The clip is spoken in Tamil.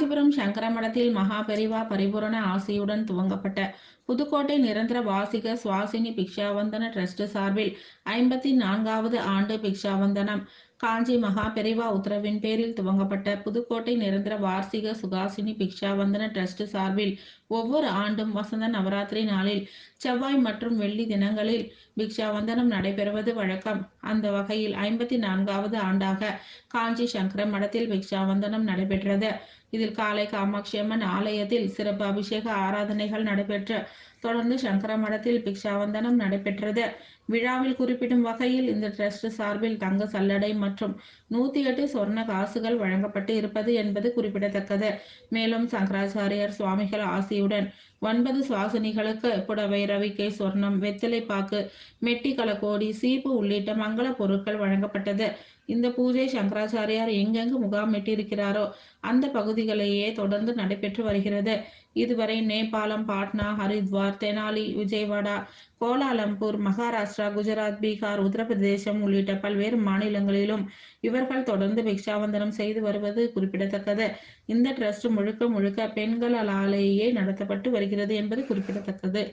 காஞ்சிபுரம் சங்கர மடத்தில் மகா பெரிவா பரிபூரண ஆசியுடன் துவங்கப்பட்ட புதுக்கோட்டை நிரந்தர வாசிக சுவாசினி பிக்ஷாவந்தன டிரஸ்ட் சார்பில் 54வது ஆண்டு பிக்ஷாவந்தனம். காஞ்சி மகா பெரிவா உத்தரவின் பேரில் துவங்கப்பட்ட புதுக்கோட்டை நிரந்தர வார்சிக சுகாசினி பிக்ஷாவந்தன டிரஸ்ட் சார்பில் ஒவ்வொரு ஆண்டும் வசந்த நவராத்திரி நாளில் செவ்வாய் மற்றும் வெள்ளி தினங்களில் பிக்ஷாவந்தனம் நடைபெறுவது வழக்கம். அந்த வகையில் 54வது ஆண்டாக காஞ்சி சங்கர மடத்தில் பிக்ஷாவந்தனம் நடைபெற்றது. இதில் காலை காமாட்சி அம்மன் ஆலயத்தில் சிறப்பு அபிஷேக ஆராதனைகள் நடைபெற்று தொடர்ந்து சங்கர மடத்தில் பிக்ஷாவந்தனம் நடைபெற்றது. விழாவில் குறிப்பிடும் வகையில் இந்த டிரஸ்ட் சார்பில் தங்க சல்லடை மற்றும் 108 சொர்ண காசுகள் வழங்கப்பட்டு இருப்பது என்பது குறிப்பிடத்தக்கது. மேலும் சங்கராச்சாரியார் சுவாமிகள் ஆசியுடன் 9 சுவாசினிகளுக்கு புடவை, ரவிக்கை, சொர்ணம், வெத்தலைப்பாக்கு, மெட்டி கலக்கோடி, சீப்பு உள்ளிட்ட மங்கள பொருட்கள் வழங்கப்பட்டது. இந்த பூஜை சங்கராச்சாரியார் எங்கெங்கு முகாமிட்டிருக்கிறாரோ அந்த பகுதிகளிலேயே தொடர்ந்து நடைபெற்று வருகிறது. இதுவரை நேபாளம், பாட்னா, ஹரித்வார், தெனாலி, விஜயவாடா, கோலாலம்பூர், மகாராஷ்டிரா, குஜராத், பீகார், உத்தரப்பிரதேசம் உள்ளிட்ட பல்வேறு மாநிலங்களிலும் இவர்கள் தொடர்ந்து பிக்ஷாவந்தனம் செய்து வருவது குறிப்பிடத்தக்கது. இந்த டிரஸ்ட் முழுக்க முழுக்க பெண்களாலேயே நடத்தப்பட்டு வருகிறது என்பது குறிப்பிடத்தக்கது.